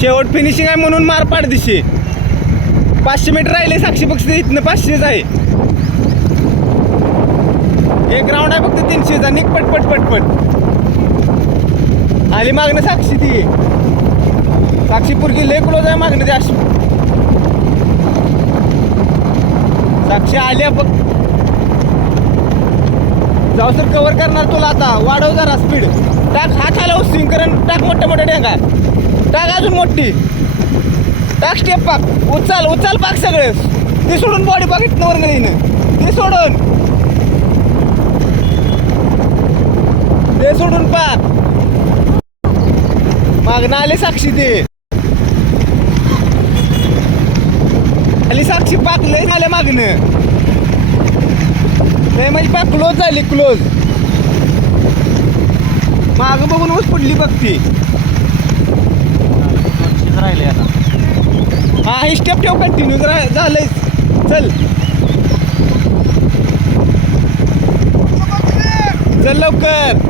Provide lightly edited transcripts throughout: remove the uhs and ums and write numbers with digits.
शेवट फिनिशिंग आहे म्हणून मार पाडदिशी. 500 मीटर राहिले साक्षी पक्षी इथनं 500च आहे. एक राऊंड आहे फक्त 300चा. निक पटपट पटपट आली मागणं साक्षी. ती साक्षी पुरगी लय क्लोज आहे मागणं ते. अशी साक्षी आल्या बघ. जाऊ सर कव्हर करणार तुला आता. वाढव जरा स्पीड. टाक हात आला स्विंग करून टाक. मोठ्या मोठ्या डेंगा टाक. अजून मोठी टाक. स्टेप पाक. उचल उचल पाक सगळे. ते सोडून बॉडी पाकिट वरनं ते सोडून. ते सोडून पाक. मागणं आले साक्षी. ते आली साक्षी पाक. लय झालं मागणं. ते म्हणजे पाक क्लोज झाली. क्लोज माग बघून ऊस पडली बघ ती. राहिले आता. हा ही स्टेप ठेव. कंटिन्यू झालंय. चल चल लवकर.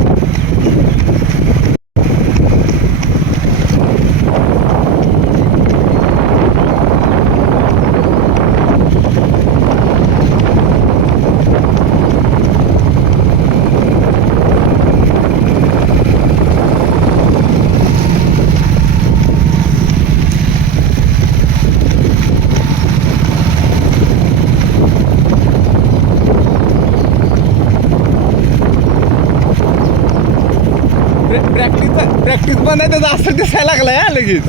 प्रॅक्टिस बंद आहे. त्याचा असं दिसायला लागलाय हा लगेच.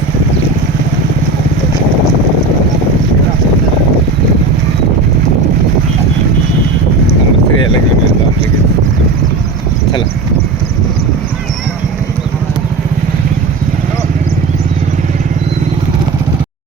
लगेच चला.